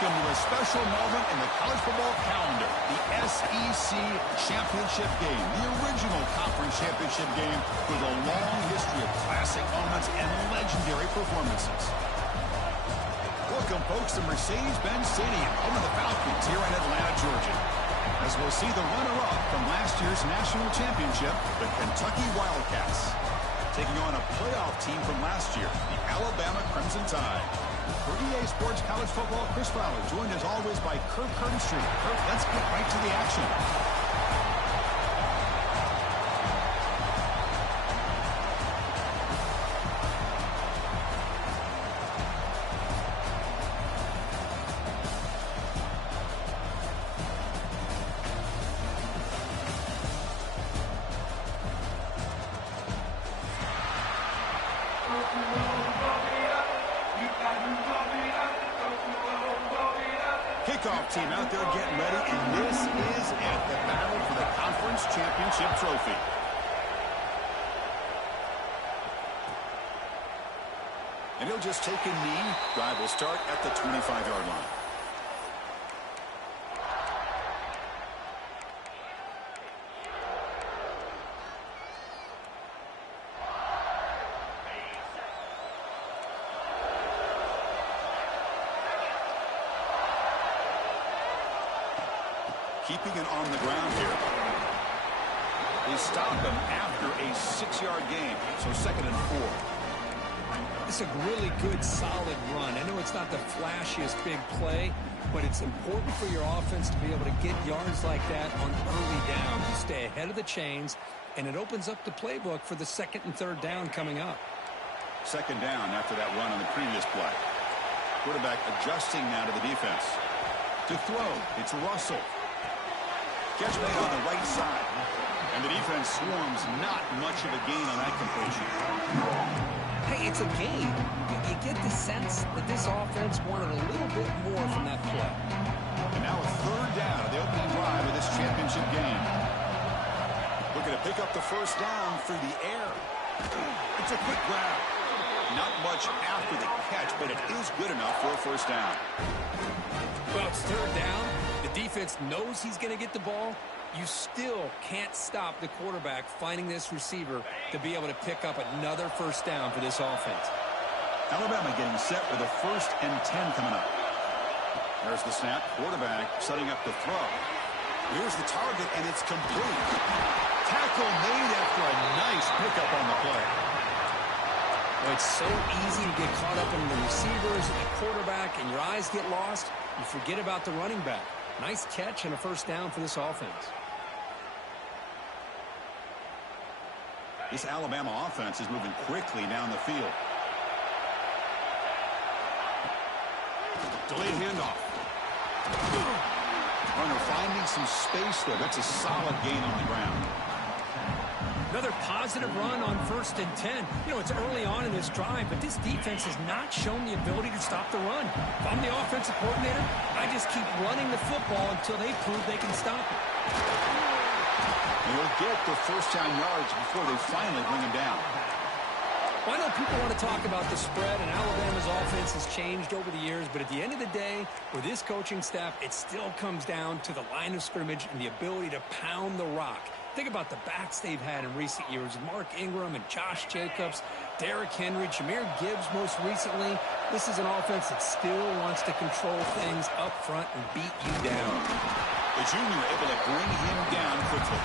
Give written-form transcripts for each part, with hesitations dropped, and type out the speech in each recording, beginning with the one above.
Welcome to a special moment in the college football calendar, the SEC Championship game, the original conference championship game with a long history of classic moments and legendary performances. Welcome, folks, to Mercedes-Benz Stadium, home of the Falcons here in Atlanta, Georgia. As we'll see the runner-up from last year's national championship, the Kentucky Wildcats, taking on a playoff team from last year, the Alabama Crimson Tide. For EA Sports College Football, Chris Fowler, joined as always by Kirk Street. Kirk, let's get right to the action. Kickoff team out there getting ready, and this is it, the battle for the conference championship trophy. And he'll just take a knee. Drive will start at the 25-yard line. Keeping it on the ground here. They stop him after a 6-yard gain, so 2nd and 4. It's a really good, solid run. I know it's not the flashiest big play, but it's important for your offense to be able to get yards like that on early downs. You stay ahead of the chains, and it opens up the playbook for the 2nd and 3rd down coming up. 2nd down after that run on the previous play. Quarterback adjusting now to the defense. To throw, it's Russell. Catch made on the right side. And the defense swarms, not much of a gain on that completion. Hey, it's a gain. You get the sense that this offense wanted a little bit more from that play. And now a 3rd down of the opening drive of this championship game. Looking to pick up the 1st down through the air. It's a quick grab. Not much after the catch, but it is good enough for a 1st down. Well, it's 3rd down. The defense knows he's going to get the ball. You still can't stop the quarterback finding this receiver to be able to pick up another 1st down for this offense. Alabama getting set with a 1st and 10 coming up. There's the snap. Quarterback setting up the throw. Here's the target, and it's complete. Tackle made after a nice pickup on the play. Well, it's so easy to get caught up in the receivers and the quarterback, and your eyes get lost. You forget about the running back. Nice catch and a 1st down for this offense. This Alabama offense is moving quickly down the field. Delayed handoff. Runner finding some space there. That's a solid gain on the ground. Another positive run on 1st and 10. You know, it's early on in this drive, but this defense has not shown the ability to stop the run. If I'm the offensive coordinator, I just keep running the football until they prove they can stop it. They'll get the 1st down yards before they finally bring him down. Well, I know people want to talk about the spread, and Alabama's offense has changed over the years, but at the end of the day, with this coaching staff, it still comes down to the line of scrimmage and the ability to pound the rock. Think about the backs they've had in recent years. Mark Ingram and Josh Jacobs, Derrick Henry, Jahmyr Gibbs most recently. This is an offense that still wants to control things up front and beat you down. The junior able to bring him down quickly.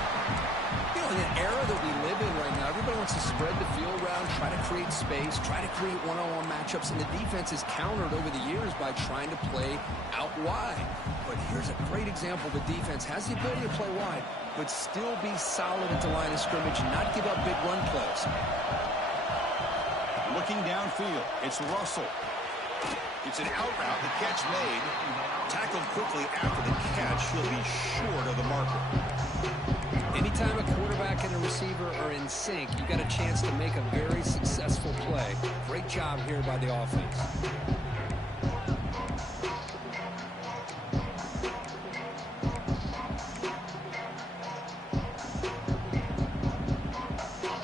You know, in an era that we live in right now, everybody wants to spread the field around, try to create space, try to create one-on-one matchups, and the defense is countered over the years by trying to play out wide. But here's a great example. The defense has the ability to play wide, but still be solid at the line of scrimmage and not give up big run plays. Looking downfield, it's Russell. It's an out route, the catch made. Tackled quickly after the catch. He'll be short of the marker. Anytime a quarterback and a receiver are in sync, you got a chance to make a very successful play. Great job here by the offense.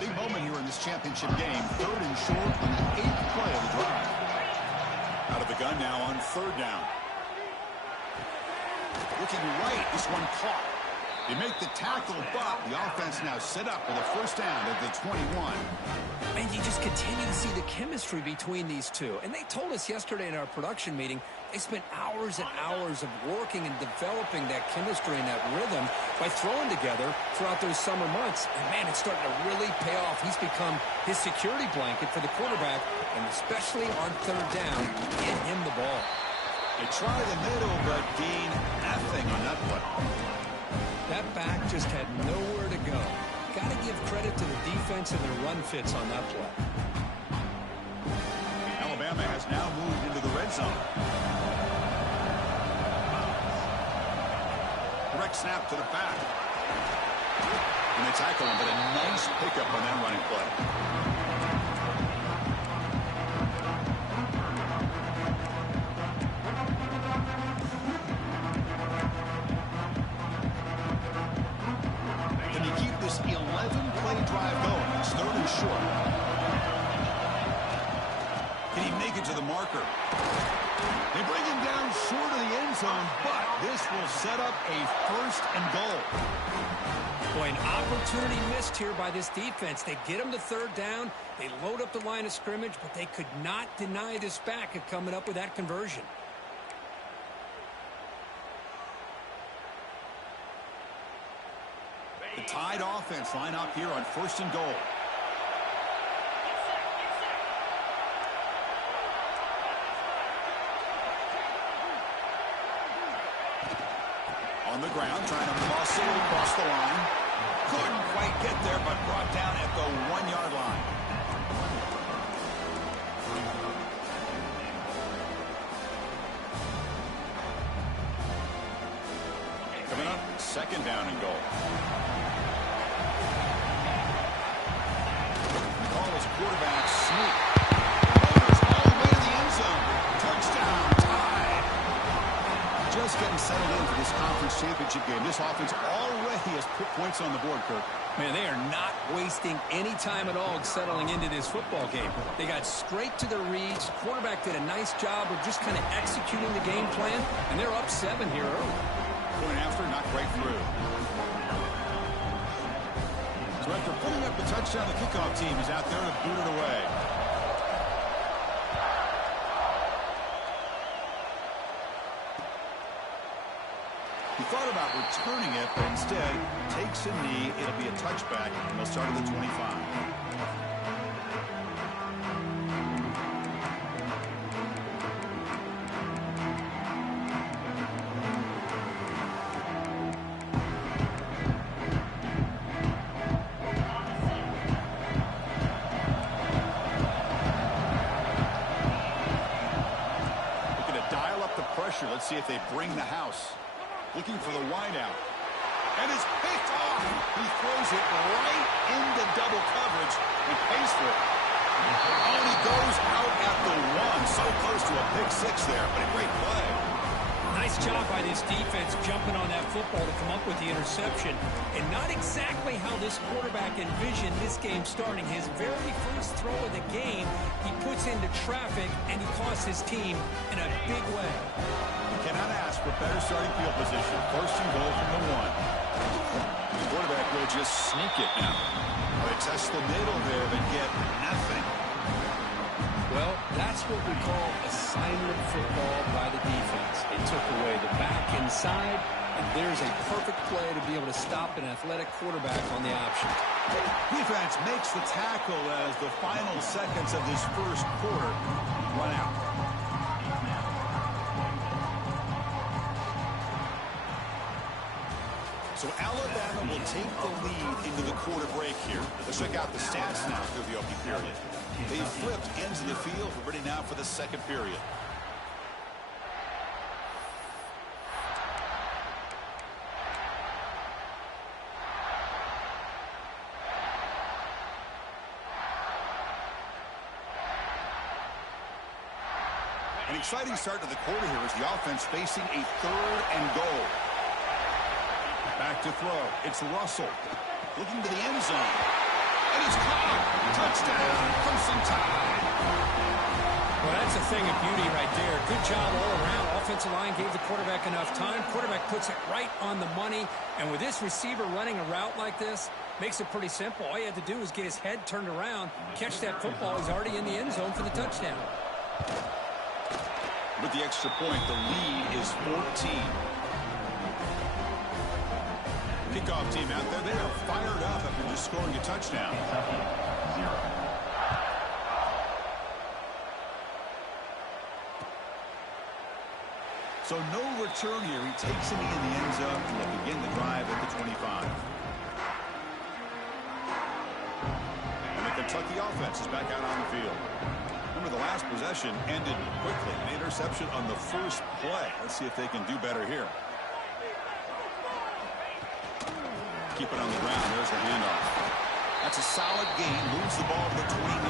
Big moment here in this championship game. 3rd and short on the 8th play of the drive. Out of the gun now on 3rd down. Looking right, this one caught. They make the tackle, but the offense now set up with a first down at the 21. And you just continue to see the chemistry between these two. And they told us yesterday in our production meeting, they spent hours and hours of working and developing that chemistry and that rhythm by throwing together throughout those summer months. And, man, it's starting to really pay off. He's become his security blanket for the quarterback, and especially on third down, get him the ball. They try the middle, but Dean, nothing on that play. That back just had nowhere to go. Got to give credit to the defense and their run fits on that play. Alabama has now moved into the red zone. Direct snap to the back. And they tackle him, but a nice pickup on that running play. Can you keep this 11-play drive going? It's third and short. Can he make it to the marker? They bring him down short of the end zone, but this will set up a first and goal. Boy, an opportunity missed here by this defense. They get him to third down. They load up the line of scrimmage, but they could not deny this back of coming up with that conversion. The Tide offense line up here on first and goal. On the ground, trying to muscle across the line. Couldn't quite get there, but brought down at the 1-yard line. Coming up, second down and goal. Call his quarterback sneak. Motors all the way to the end zone. Touchdown, Tide. Just getting settled into this conference championship game. This offense already has put points on the board, Kirk. Man, they are not wasting any time at all settling into this football game. They got straight to their reads. Quarterback did a nice job of just kind of executing the game plan, and they're up 7 here early. Going after, not right through. So after putting up the touchdown, the kickoff team is out there to boot it away. He thought about returning it, but instead takes a knee. It'll be a touchback, and they'll start at the 25. Looking to dial up the pressure. Let's see if they bring the house. Looking for the wideout. And it's picked off. He throws it right into double coverage and pays for it. Oh, and he goes out at the 1. So close to a pick-6 there, but a great play. Nice job by this defense jumping on that football to come up with the interception. And not exactly how this quarterback envisioned this game starting. His very first throw of the game, he puts into traffic, and he costs his team in a big way. Cannot ask for better starting field position. First and goal from the 1. The quarterback will just sneak it now. They test the middle there, but get nothing. Well, that's what we call assignment football by the defense. They took away the back inside, and there's a perfect play to be able to stop an athletic quarterback on the option. Defense makes the tackle as the final seconds of this first quarter run out. So Alabama will take the lead into the quarter break here. Let's check out the stats now through the opening period. They flipped into the field. We're ready now for the second period. An exciting start to the quarter here as the offense facing a third and goal. Back to throw. It's Russell. Looking to the end zone. And it's caught. Touchdown, Crimson Tide. Well, that's a thing of beauty right there. Good job all around. Offensive line gave the quarterback enough time. Quarterback puts it right on the money. And with this receiver running a route like this, makes it pretty simple. All you had to do is get his head turned around, catch that football. He's already in the end zone for the touchdown. With the extra point, the lead is 14. Kickoff team out there, they are fired up after just scoring a touchdown. Kentucky, 0. So no return here. He takes it in the end zone and will begin the drive at the 25. And the Kentucky offense is back out on the field. Remember, the last possession ended quickly. An interception on the first play. Let's see if they can do better here. Keep it on the ground. There's the handoff. That's a solid gain. Moves the ball to the 29.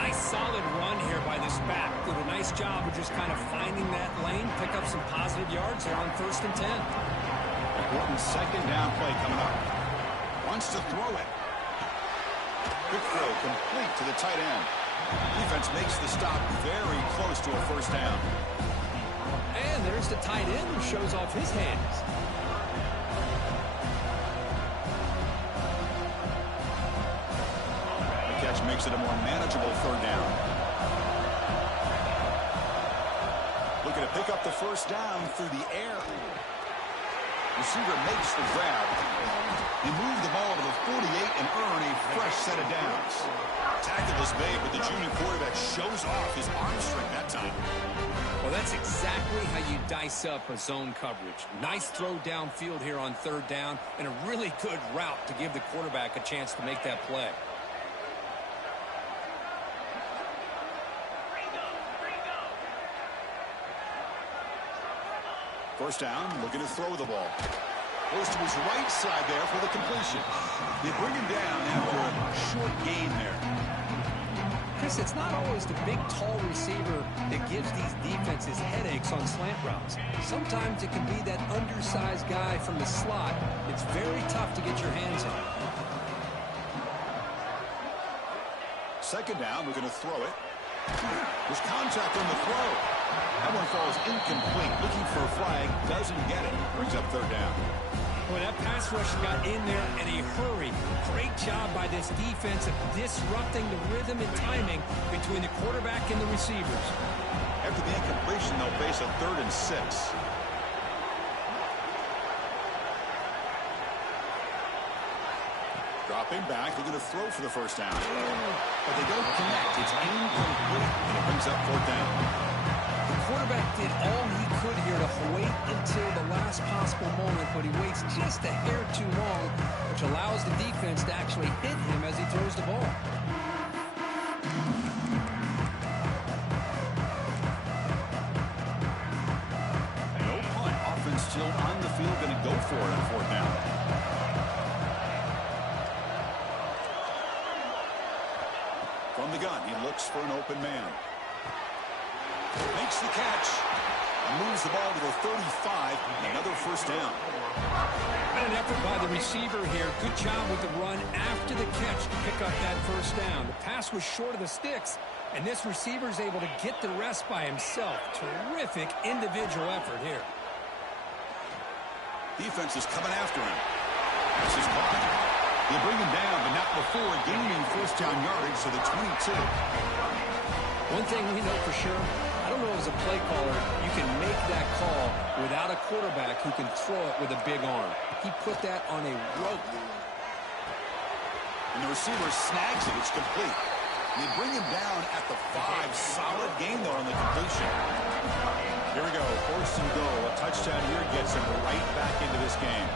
Nice solid run here by this back. Did a nice job of just kind of finding that lane, pick up some positive yards there on 1st and 10. Important second down play coming up. Wants to throw it. Quick throw complete to the tight end. Defense makes the stop very close to a first down. And there's the tight end who shows off his hands. The catch makes it a more manageable third down. Looking to pick up the first down through the air. Receiver makes the grab. He moved the ball to the 48 and earn a fresh set of downs. Tackle is made, but the junior quarterback shows off his arm strength that time. Well, that's exactly how you dice up a zone coverage. Nice throw downfield here on 3rd down, and a really good route to give the quarterback a chance to make that play. First down, looking to throw the ball. Goes to his right side there for the completion. They bring him down after a short gain there. Chris, it's not always the big, tall receiver that gives these defenses headaches on slant routes. Sometimes it can be that undersized guy from the slot. It's very tough to get your hands on. Second down, we're going to throw it. There's contact on the throw. That one falls incomplete. Looking for a flag, doesn't get it. Brings up 3rd down. Well, that pass rush got in there in a hurry. Great job by this defense of disrupting the rhythm and timing between the quarterback and the receivers. After the incompletion, they'll face a 3rd and 6. Dropping back, they're going to throw for the first down. But they don't connect. It's incomplete, and it brings up 4th down. The quarterback did all he could here to wait until the last possible moment, but he waits just a hair too long, which allows the defense to actually hit him as he throws the ball. No punt. Offense still on the field, going to go for it on 4th down. From the gun, he looks for an open man. Makes the catch. Moves the ball to the 35. Another first down. And an effort by the receiver here. Good job with the run after the catch to pick up that first down. The pass was short of the sticks, and this receiver is able to get the rest by himself. Terrific individual effort here. Defense is coming after him. This is caught. They bring him down, but not before gaining first down yardage to the 22. One thing we know for sure, I don't know as a play caller, you can make that call without a quarterback who can throw it with a big arm. He put that on a rope. And the receiver snags it. It's complete. And they bring him down at the 5. Solid gain, though, on the completion. Here we go. 1st and goal. A touchdown here gets him right back into this game.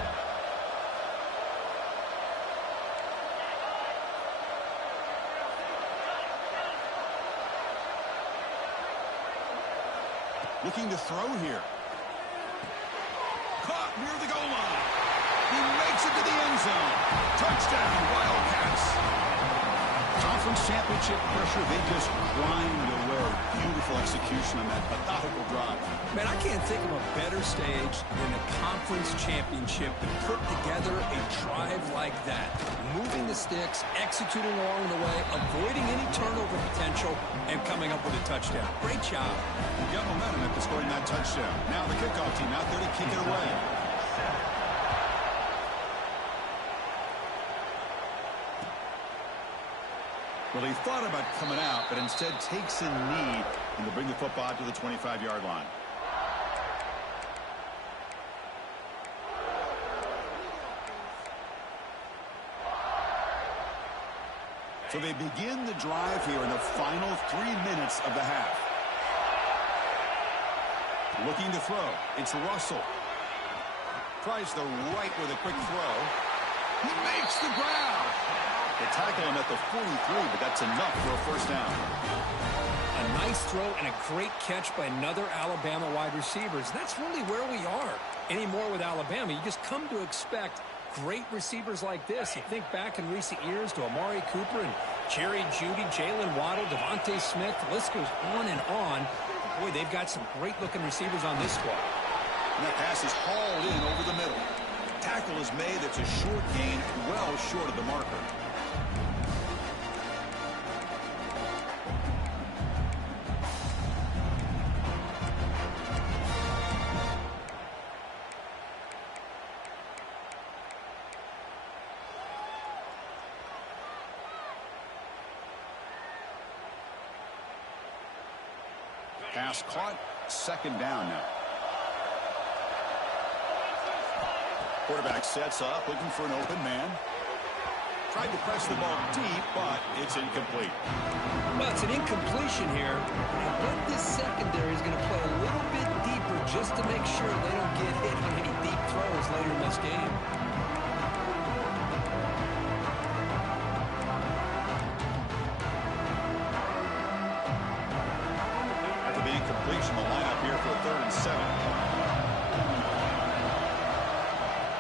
Looking to throw here. Caught near the goal line. He makes it to the end zone. Touchdown, Wildcats. Conference championship pressure, they just grind away. Beautiful execution on that methodical drive. Man, I can't think of a better stage than the conference championship to put together a drive like like that. Moving the sticks, executing along the way, avoiding any turnover potential, and coming up with a touchdown. Great job. You got momentum after scoring that touchdown. Now the kickoff team out there to kick it away. Well, he thought about coming out, but instead takes a knee and will bring the football to the 25-yard line. So they begin the drive here in the final 3 minutes of the half. Looking to throw. It's Russell. Tries the right with a quick throw. He makes the grab. They tackle him at the 43, but that's enough for a first down. A nice throw and a great catch by another Alabama wide receiver. That's really where we are anymore with Alabama. You just come to expect great receivers like this. You think back in recent years to Amari Cooper and Jerry Jeudy, Jalen Waddle, Devontae Smith. The list goes on and on. Boy, they've got some great-looking receivers on this squad. And that pass is hauled in over the middle. Tackle is made. That's a short gain, well short of the marker. Pass caught, second down now. Quarterback sets up, looking for an open man. Tried to press the ball deep, but it's incomplete. Well, it's an incompletion here. I bet this secondary is going to play a little bit deeper just to make sure they don't get hit on any deep throws later in this game. Completion, the lineup here for a 3rd and 7.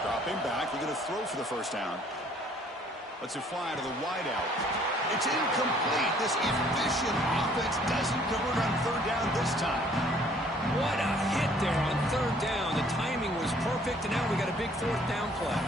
Dropping back, looking to throw for the first down. Lets it fly to the wideout. It's incomplete. This efficient offense doesn't convert on 3rd down this time. What a hit there on 3rd down. The timing was perfect, and now we got a big 4th down play.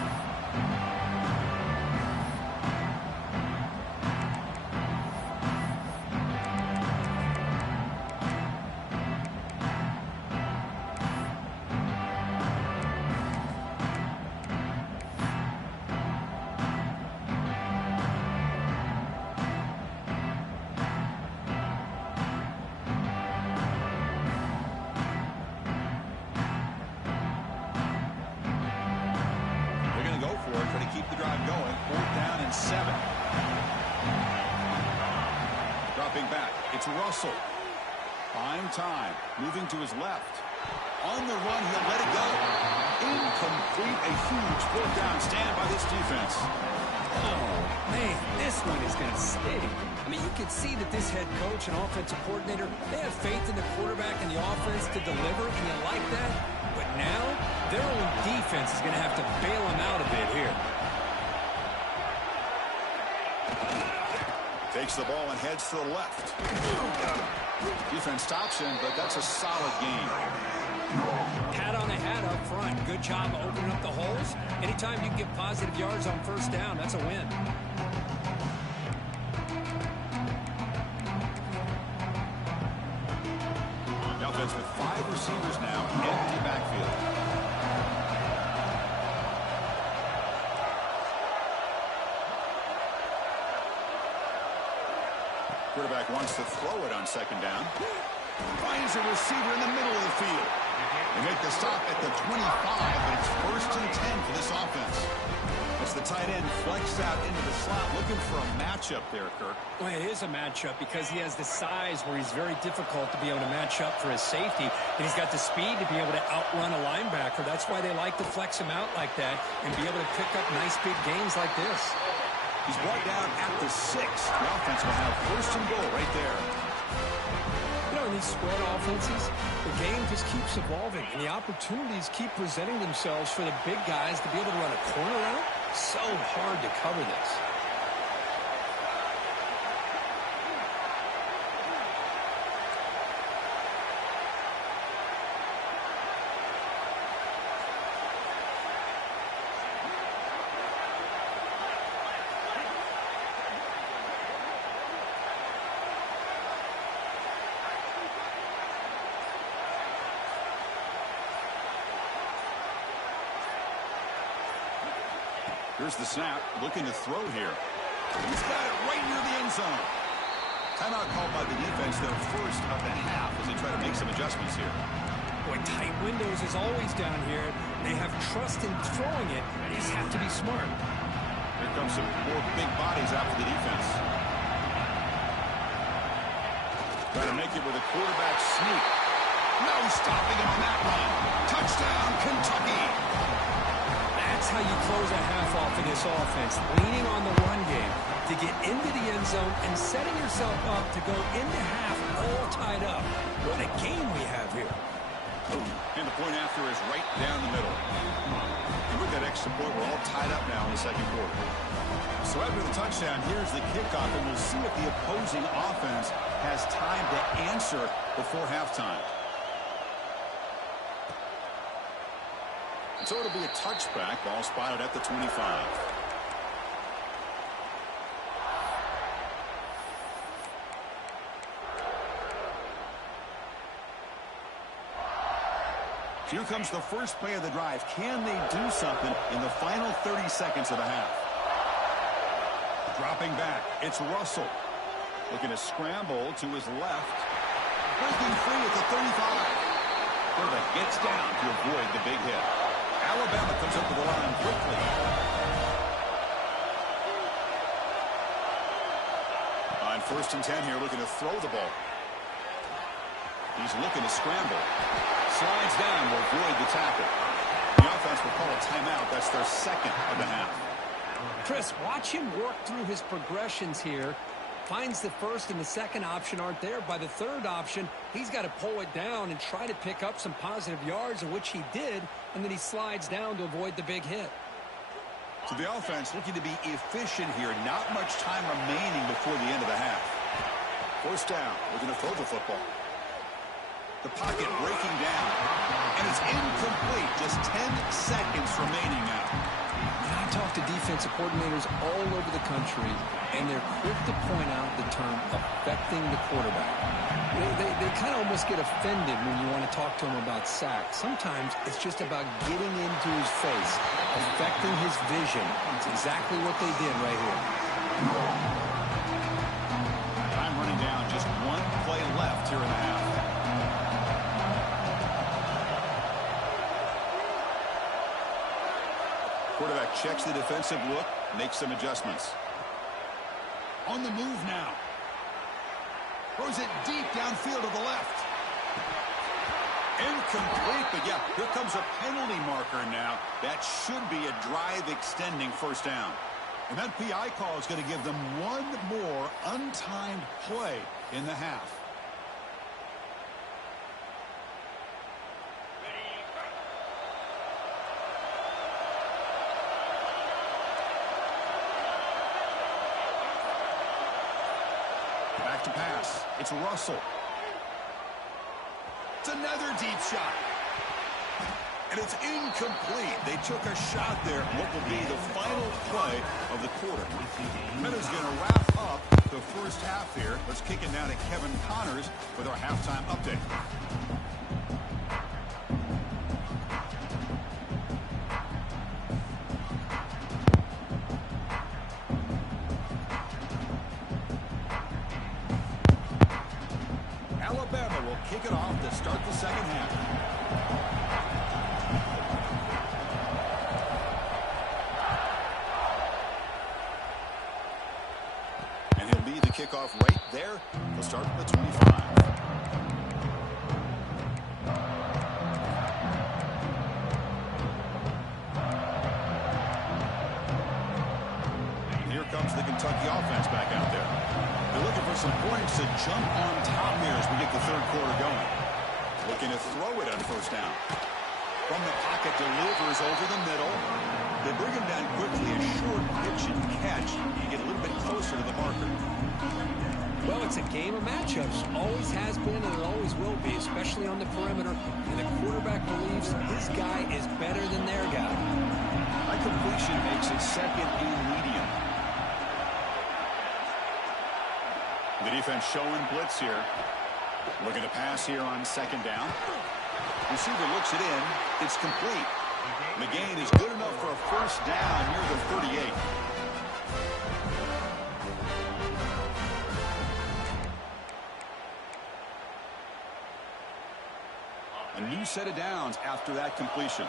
Keep the drive going. 4th down and 7. Dropping back. It's Russell. Buying time. Moving to his left. On the run, he'll let it go. Incomplete. A huge 4th down stand by this defense. Oh, man, this one is going to sting. I mean, you can see that this head coach and offensive coordinator, they have faith in the quarterback and the offense to deliver, and you like that. But now, their own defense is going to have to bail them out a bit here. Takes the ball and heads to the left. Defense stops him, but that's a solid gain. Pat on the hat up front. Good job of opening up the holes. Anytime you can get positive yards on 1st down, that's a win. The offense with 5 receivers now, empty backfield. Quarterback wants to throw it on 2nd down. Finds a receiver in the middle of the field. They make the stop at the 25, but it's 1st and 10 for this offense. As the tight end flexed out into the slot, looking for a matchup there, Kirk. Well, it is a matchup because he has the size where he's very difficult to be able to match up for his safety, and he's got the speed to be able to outrun a linebacker. That's why they like to flex him out like that and be able to pick up nice big gains like this. He's brought down at the 6. The offense will have 1st and goal right there. You know, in these spread offenses, the game just keeps evolving, and the opportunities keep presenting themselves for the big guys to be able to run a corner out. So hard to cover this. Here's the snap, looking to throw here. He's got it right near the end zone. Timeout called by the defense, their first of the half, as they try to make some adjustments here. Boy, tight windows is always down here. They have trust in throwing it. They just have to be smart. Here comes some more big bodies after the defense. Try to make it with a quarterback sneak. No stopping him on that run. Touchdown, Kentucky. That's how you close a half off in this offense, leaning on the run game to get into the end zone and setting yourself up to go into half all tied up. What a game we have here. And the point after is right down the middle. And with that extra point, we're all tied up now in the second quarter. So after the touchdown, here's the kickoff, and we'll see if the opposing offense has time to answer before halftime. So it'll be a touchback. Ball spotted at the 25. Here comes the first play of the drive. Can they do something in the final 30 seconds of the half? Dropping back, it's Russell. Looking to scramble to his left. Breaking free at the 35. Quarterback gets down to avoid the big hit. Alabama comes up to the line quickly. On 1st and 10 here, looking to throw the ball. He's looking to scramble. Slides down to avoid the tackle. The offense will call a timeout. That's their second of the half. Chris, watch him work through his progressions here. Finds the first and the second option aren't there. By the third option, he's got to pull it down and try to pick up some positive yards, in which he did, and then he slides down to avoid the big hit. So the offense looking to be efficient here. Not much time remaining before the end of the half. First down, looking to throw the football. The pocket breaking down, and it's incomplete. Just 10 seconds remaining now. I talk to defensive coordinators all over the country, and they're quick to point out the term affecting the quarterback. They kind of almost get offended when you want to talk to them about sacks. Sometimes it's just about getting into his face, affecting his vision. It's exactly what they did right here. Time running down, just one play left here in the half. Quarterback checks the defensive look, makes some adjustments. On the move now. Throws it deep downfield to the left. Incomplete, but yeah, here comes a penalty marker now. That should be a drive-extending first down. And that PI call is going to give them one more untimed play in the half. Back to pass. It's Russell. It's another deep shot. And it's incomplete. They took a shot there. What will be the final play of the quarter? Minutes going to wrap up the first half here. Let's kick it now to Kevin Connors with our halftime update. Alabama will kick it off to start the second half. And he'll lead the kickoff right there. He'll start at the 25. And here comes the Kentucky offense back out there. They're looking for some points to jump on top here as we get the third quarter going. Looking to throw it on first down. From the pocket, delivers over the middle. They bring him down quickly, a short pitch and catch. You get a little bit closer to the marker. Well, it's a game of matchups. Always has been and it always will be, especially on the perimeter. And the quarterback believes his guy is better than their guy. High completion makes it second and medium. The defense showing blitz here. Looking to pass here on second down. Receiver looks it in. It's complete. The gain is good enough for a first down near the 38. A new set of downs after that completion.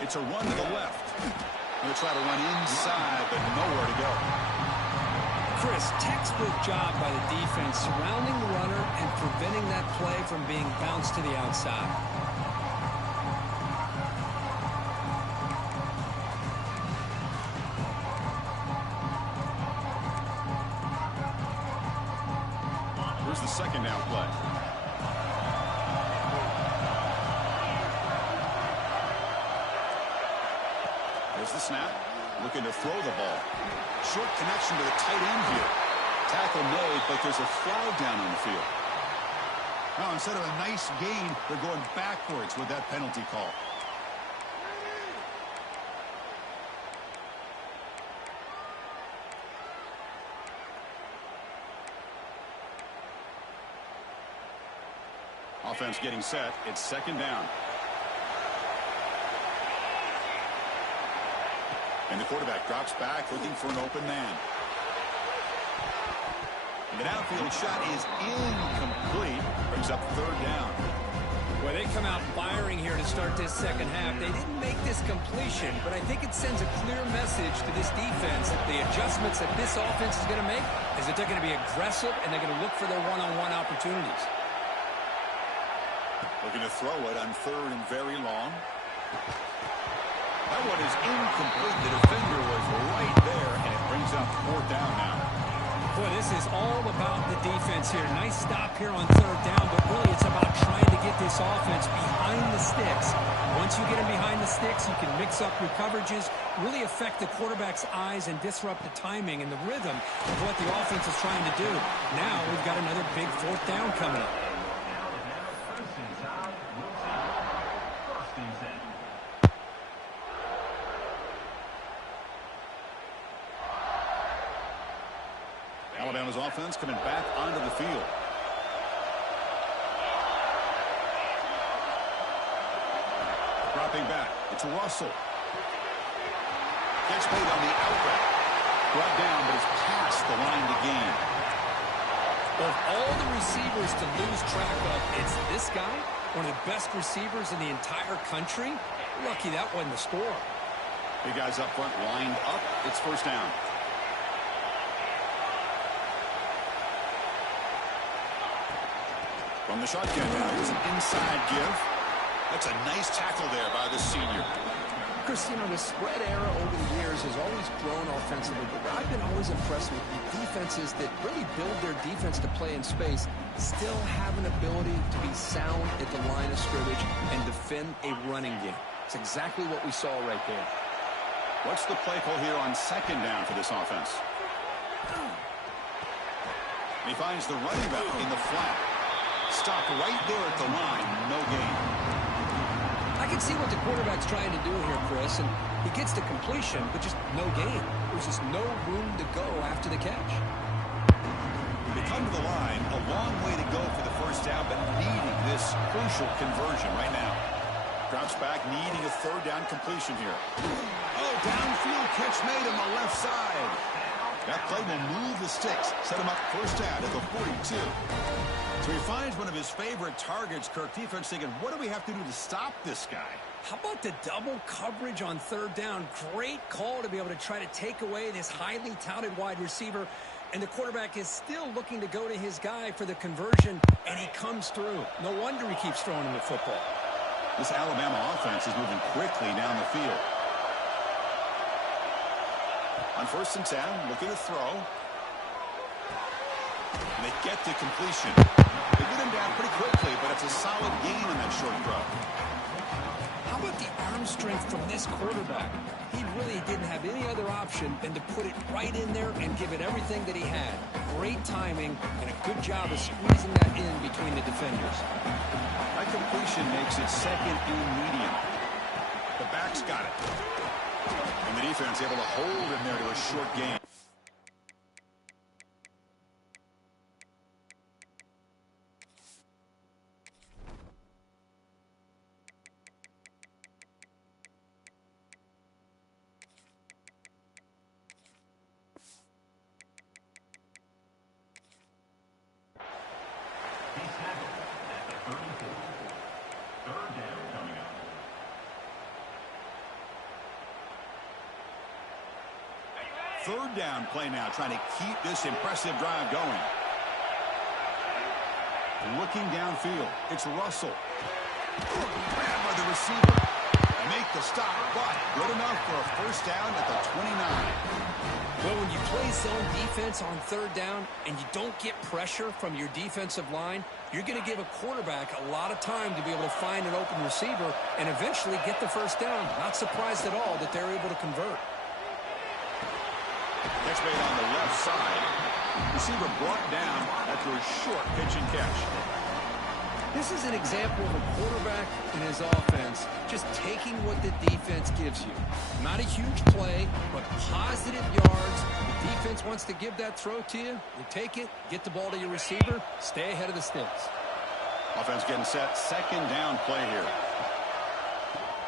It's a run to the left. He'll try to run inside, but nowhere to go. Chris, textbook job by the defense surrounding the runner and preventing that play from being bounced to the outside. Here's the second down play. There's the snap. Looking to throw the ball. Short connection to the tight end here. Tackle made, but there's a flag down on the field. Now, instead of a nice gain, they're going backwards with that penalty call. Offense getting set. It's second down. And the quarterback drops back, looking for an open man. The downfield shot is incomplete. Brings up third down. Well, they come out firing here to start this second half. They didn't make this completion, but I think it sends a clear message to this defense that the adjustments that this offense is going to make is that they're going to be aggressive and they're going to look for their one-on-one opportunities. Looking to throw it on third and very long. That one is incomplete. The defender was right there, and it brings up fourth down now. Boy, this is all about the defense here. Nice stop here on third down, but really it's about trying to get this offense behind the sticks. Once you get them behind the sticks, you can mix up your coverages, really affect the quarterback's eyes and disrupt the timing and the rhythm of what the offense is trying to do. Now we've got another big fourth down coming up. Alabama's offense coming back onto the field. Dropping back. It's Russell. Gets paid on the outright. Brought down, but it's past the line to gain. Of all the receivers to lose track of, it's this guy, one of the best receivers in the entire country. Lucky that wasn't the score. Big guys up front lined up. It's first down. From the shotgun now, here's an inside give. That's a nice tackle there by the senior. Chris, you know, the spread era over the years has always grown offensively, but I've been always impressed with the defenses that really build their defense to play in space, still have an ability to be sound at the line of scrimmage and defend a running game. It's exactly what we saw right there. What's the play call here on second down for this offense? And he finds the running back in the flat. Stopped right there at the line. No gain. I can see what the quarterback's trying to do here, Chris, and he gets the completion, but just no gain. There's just no room to go after the catch. They come to the line, a long way to go for the first down, but needing this crucial conversion right now. Drops back, needing a third down completion here. Oh, downfield catch made on the left side. That play will move the sticks, set him up first down at the 42. So he finds one of his favorite targets. Kirk, defense thinking, what do we have to do to stop this guy? How about the double coverage on third down? Great call to be able to try to take away this highly touted wide receiver. And the quarterback is still looking to go to his guy for the conversion, and he comes through. No wonder he keeps throwing him the football. This Alabama offense is moving quickly down the field. On first and 10, looking to throw. And they get the completion. They get him down pretty quickly, but it's a solid gain on that short throw. How about the arm strength from this quarterback? He really didn't have any other option than to put it right in there and give it everything that he had. Great timing and a good job of squeezing that in between the defenders. That completion makes it second and medium. The back's got it. And the defense able to hold him there to a short gain. Third down play now, trying to keep this impressive drive going. Looking downfield, it's Russell. Grabbed by the receiver. Make the stop, but good enough for a first down at the 29. Well, when you play zone defense on third down and you don't get pressure from your defensive line, you're going to give a quarterback a lot of time to be able to find an open receiver and eventually get the first down. Not surprised at all that they're able to convert. Catch made on the left side. Receiver brought down after a short pitch and catch. This is an example of a quarterback in his offense just taking what the defense gives you. Not a huge play, but positive yards. The defense wants to give that throw to you. You take it, get the ball to your receiver, stay ahead of the sticks. Offense getting set. Second down play here.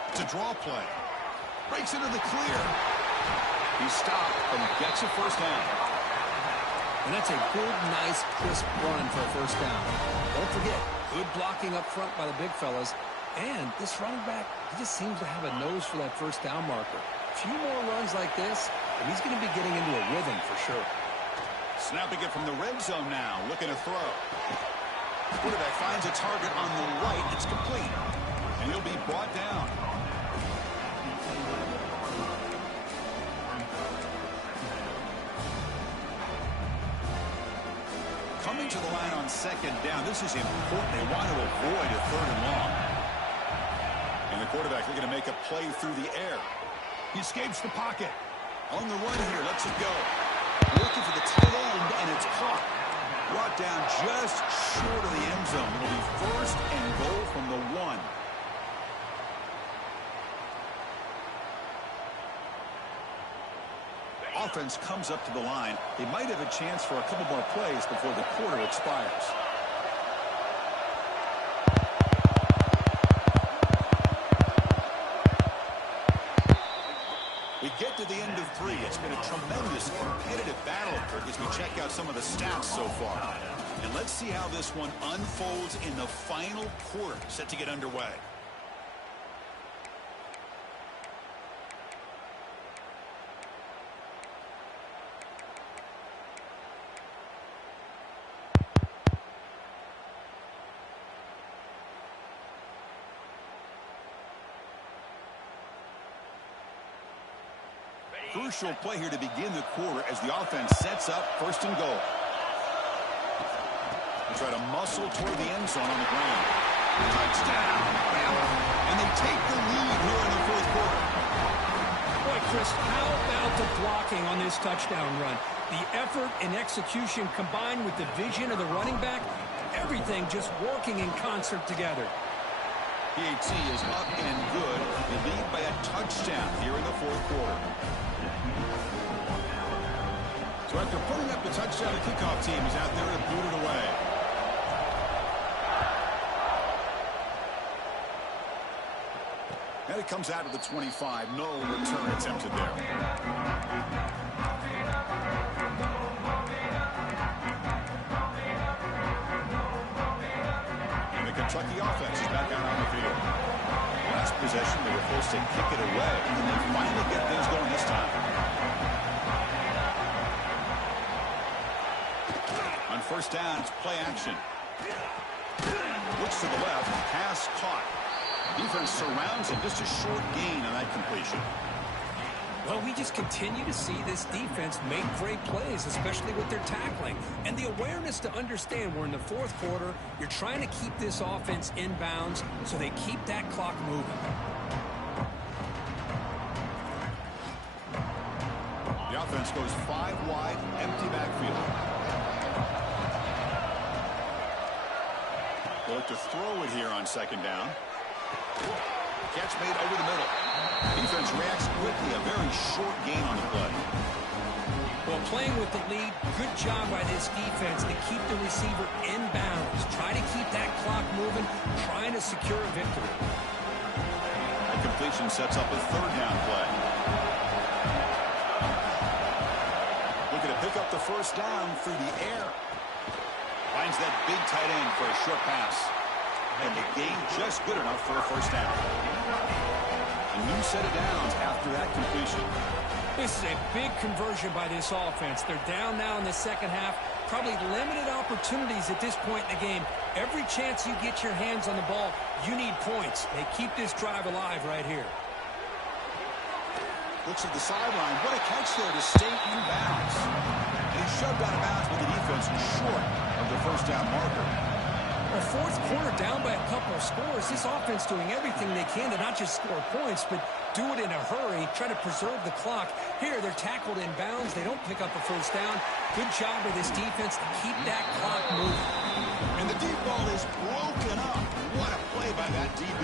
It's a draw play. Breaks into the clear. He stopped and gets a first down. And that's a good, nice, crisp run for a first down. Don't forget, good blocking up front by the big fellas. And this running back, he just seems to have a nose for that first down marker. A few more runs like this, and he's going to be getting into a rhythm for sure. Snapping it from the red zone now, looking to throw. Quarterback finds a target on the right. It's complete. And he'll be brought down. Coming to the line on second down. This is important. They want to avoid a third and long. And the quarterback looking to make a play through the air. He escapes the pocket. On the run here, lets it go. Looking for the tight end, and it's caught. Brought down just short of the end zone. It'll be first and goal from the 1. Offense comes up to the line. They might have a chance for a couple more plays before the quarter expires. We get to the end of 3. It's been a tremendous competitive battle as we check out some of the stats so far. And let's see how this one unfolds in the final quarter, set to get underway. Crucial play here to begin the quarter as the offense sets up first and goal. They try to muscle toward the end zone on the ground. Touchdown! And they take the lead here in the fourth quarter. Boy, Chris, how about the blocking on this touchdown run? The effort and execution combined with the vision of the running back, everything just working in concert together. PAT is up and good. They lead by a touchdown here in the fourth quarter. So after putting up the touchdown, the kickoff team is out there to boot it away. And it comes out of the 25. No return attempted there. And the Kentucky offense is back out on the field. Last possession, they were forced to kick it away, and they finally get things going this time. On first down, it's play action. Looks to the left, pass caught. Defense surrounds him, just a short gain on that completion. Well, we just continue to see this defense make great plays, especially with their tackling. And the awareness to understand we're in the fourth quarter, you're trying to keep this offense in bounds so they keep that clock moving. The offense goes 5 wide, empty backfield. They'll look to throw it here on second down. Catch made over the middle. Defense reacts quickly. A very short gain on the play. Well, playing with the lead, good job by this defense to keep the receiver in bounds. Try to keep that clock moving, trying to secure a victory. The completion sets up a third down play. Looking to pick up the first down through the air. Finds that big tight end for a short pass. And the gain just good enough for a first down. A new set of downs after that completion. This is a big conversion by this offense. They're down now in the second half. Probably limited opportunities at this point in the game. Every chance you get your hands on the ball, you need points. They keep this drive alive right here. Looks at the sideline. What a catch there to stay in bounds. And he's shoved out of bounds with the defense short of the first down marker. A fourth quarter down by a couple of scores. This offense doing everything they can to not just score points, but do it in a hurry, try to preserve the clock. Here, they're tackled in bounds. They don't pick up a first down. Good job of this defense to keep that clock moving. And the deep ball is broken up. What a play by that DB.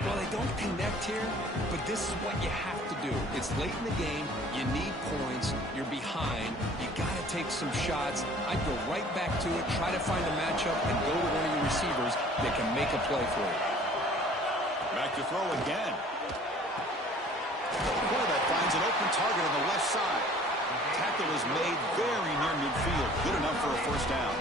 Well, they don't connect here, but this is what you have to do. It's late in the game. You need points. You're behind. You got to take some shots. I'd go right back to it, try to find a matchup, and go to one of your receivers that can make a play for you. Back to throw again. The quarterback finds an open target on the left side. Tackle is made very near midfield. Good enough for a first down.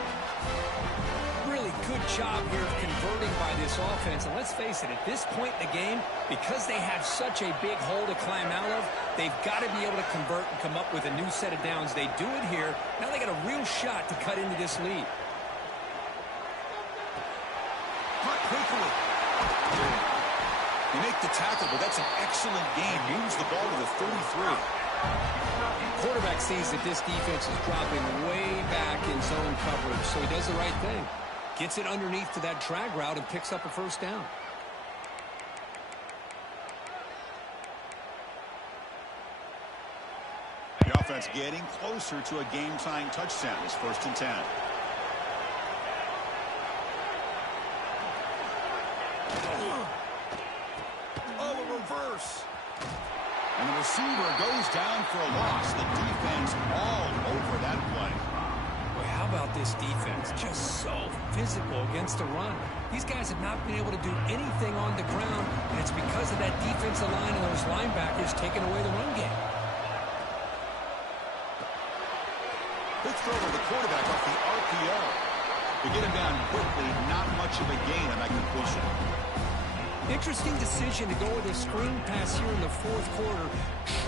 Really good job here of converting by this offense. And let's face it, at this point in the game, because they have such a big hole to climb out of, they've got to be able to convert and come up with a new set of downs. They do it here. Now they got a real shot to cut into this lead. Cut quickly. You make the tackle, but that's an excellent game. Moves the ball to the 33. Quarterback sees that this defense is dropping way back in zone coverage, so he does the right thing. Gets it underneath to that drag route and picks up a first down. The offense getting closer to a game-tying touchdown. It's 1st and 10. Oh, a reverse. And the receiver goes down for a loss. The defense all over that play. Boy, how about this defense? Just so physical against the run. These guys have not been able to do anything on the ground, and it's because of that defensive line and those linebackers taking away the run game. Quick throw to the quarterback off the RPO. To get him down quickly, not much of a gain on that completion. Interesting decision to go with a screen pass here in the fourth quarter,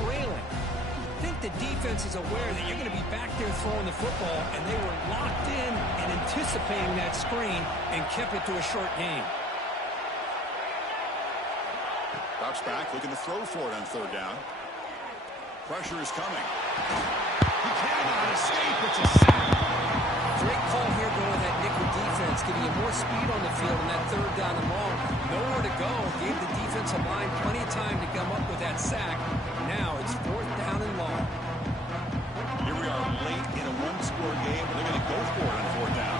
trailing. I think the defense is aware that you're going to be back there throwing the football, and they were locked in and anticipating that screen and kept it to a short gain. Drops back, looking to throw for it on 3rd down. Pressure is coming. He cannot escape. It's a sack. Great call here going with that nickel defense, giving you more speed on the field on that 3rd down and long. Nowhere to go. Gave the defensive line plenty of time to come up with that sack. Now it's 4th down and long. Here we are late in a one-score game, but they're going to go for it on 4th down.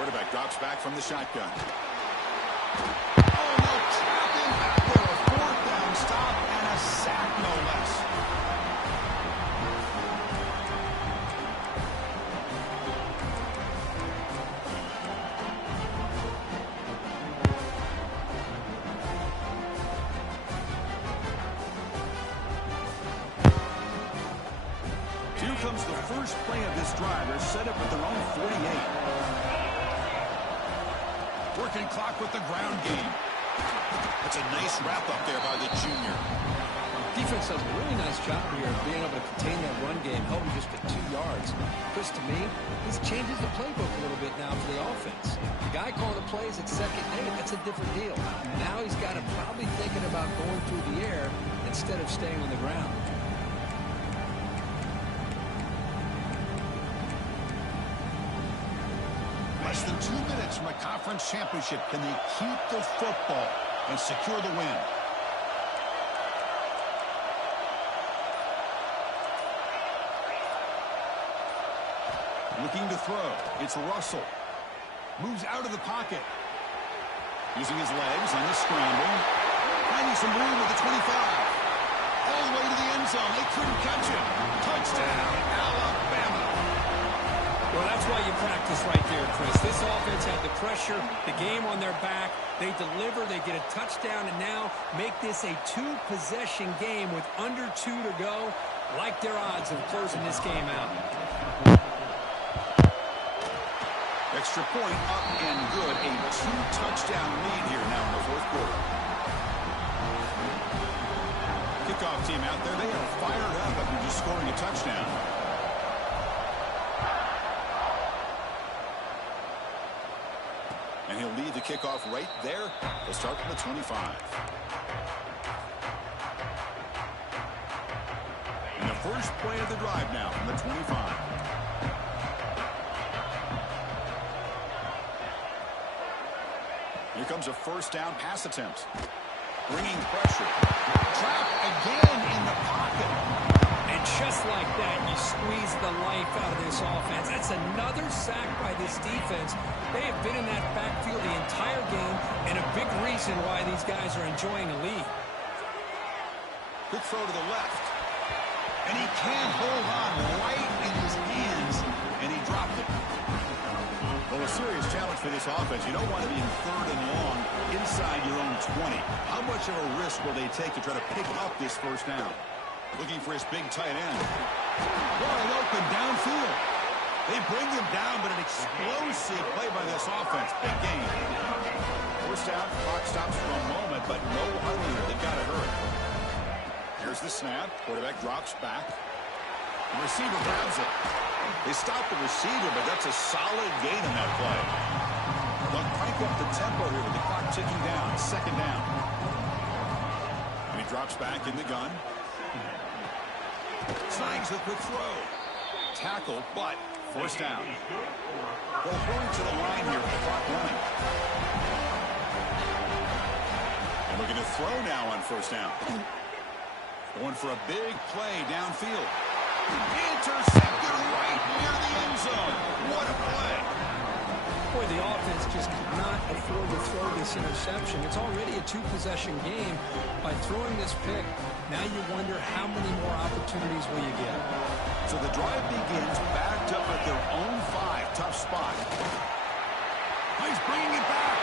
Quarterback drops back from the shotgun. Oh, no, trapping back there. A 4th down stop and a sack, no less. Comes the first play of this drive. They're set up with their own 48. Working clock with the ground game. That's a nice wrap up there by the junior. Defense does a really nice job here of being able to contain that run game, held him just at 2 yards. Chris, to me, this changes the playbook a little bit now for the offense. The guy calling the plays at second, hey, that's a different deal. Now he's got him probably thinking about going through the air instead of staying on the ground. Less than 2 minutes from a conference championship. Can they keep the football and secure the win? Looking to throw. It's Russell. Moves out of the pocket. Using his legs on the scramble. Finding some room at the 25. All the way to the end zone. They couldn't catch him. Touchdown, Alabama. Well, that's why you practice right there, Chris. This offense had the pressure, the game on their back. They deliver, they get a touchdown, and now make this a 2-possession game with under 2 to go. Like their odds of closing this game out. Extra point up and good. A 2-touchdown lead here now in the fourth quarter. Kickoff team out there, they are fired up after just scoring a touchdown. And he'll lead the kickoff right there. They'll start from the 25. And the first play of the drive now from the 25. Here comes a first down pass attempt. Bringing pressure. Trapped again in the pocket. And just like that, you squeeze the life out of this offense. That's another sack by this defense. They have been in that backfield the entire game, and a big reason why these guys are enjoying a lead. Quick throw to the left. And he can't hold on right in his hands, and he dropped it. Well, a serious challenge for this offense. You don't want to be in third and long inside your own 20. How much of a risk will they take to try to pick up this first down? Looking for his big tight end. Wide open downfield. They bring him down, but an explosive play by this offense. Big game. First down, clock stops for a moment, but no hurry here. They've got to hurry. Here's the snap. Quarterback drops back. The receiver grabs it. They stop the receiver, but that's a solid gain in that play. They'll crank up the tempo here with the clock ticking down. Second down. And he drops back in the gun. Snags the quick throw. Tackle, but first down. They'll hurry to the line here with the clock running. And we're going to throw now on first down. Going for a big play downfield. Intercepted right near the end zone. What a play. Boy, the offense just cannot afford to throw this interception. It's already a two-possession game. By throwing this pick, now you wonder how many more opportunities will you get. So the drive begins backed up at their own 5. Tough spot. He's bringing it back.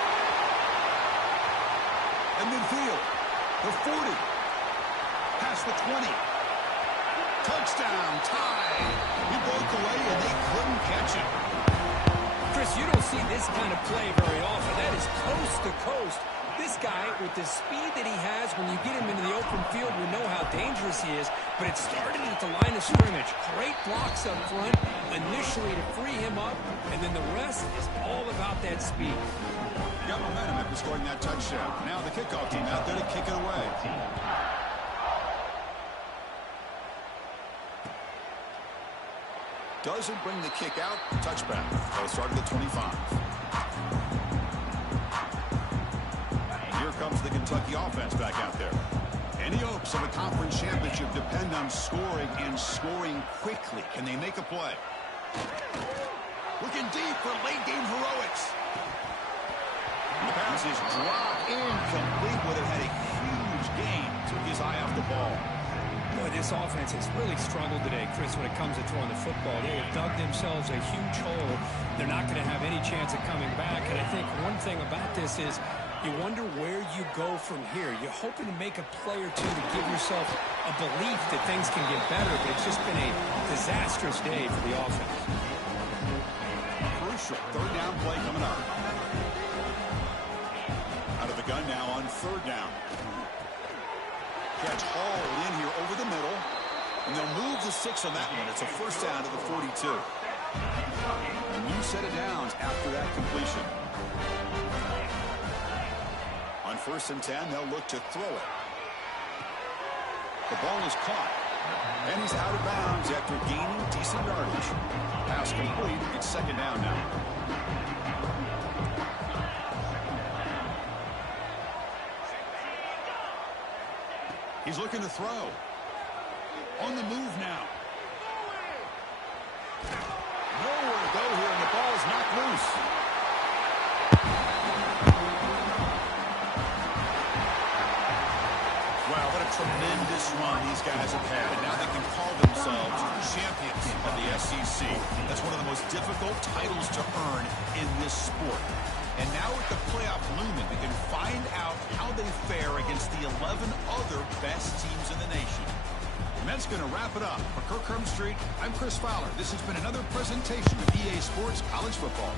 And midfield. The 40. Past the 20. Touchdown, tie. He broke away, and they couldn't catch him. Chris, you don't see this kind of play very often. That is coast to coast. This guy, with the speed that he has, when you get him into the open field, we know how dangerous he is, but it started at the line of scrimmage. Great blocks up front, initially to free him up, and then the rest is all about that speed. Got momentum after scoring that touchdown. Now the kickoff team out there to kick it away. Doesn't bring the kick out. Touchback. They'll start at the 25. Here comes the Kentucky offense back out there. Any hopes of a conference championship depend on scoring and scoring quickly. Can they make a play? Looking deep for late-game heroics. The pass is dropped incomplete, but it had a huge gain. Took his eye off the ball. Boy, this offense has really struggled today, Chris, when it comes to throwing the football. They have dug themselves a huge hole. They're not going to have any chance of coming back. And I think one thing about this is you wonder where you go from here. You're hoping to make a play or two to give yourself a belief that things can get better, but it's just been a disastrous day for the offense. Crucial third down play coming up. Out of the gun now on third down. Catch hauled in here over the middle, and they'll move the 6 on that one. It's a first down to the 42. A new set of downs after that completion. On first and 10, they'll look to throw it. The ball is caught, and he's out of bounds after gaining decent yardage. Pass complete. It's second down now. He's looking to throw. On the move now. Nowhere to go here, and the ball is knocked loose. Wow, what a tremendous run these guys have had, and now they can call themselves champions of the SEC. That's one of the most difficult titles to earn in this sport. And now with the playoff looming, we can find out how they fare against the 11 other best teams in the nation. And that's going to wrap it up. For Kirk Hermstreet, I'm Chris Fowler. This has been another presentation of EA Sports College Football.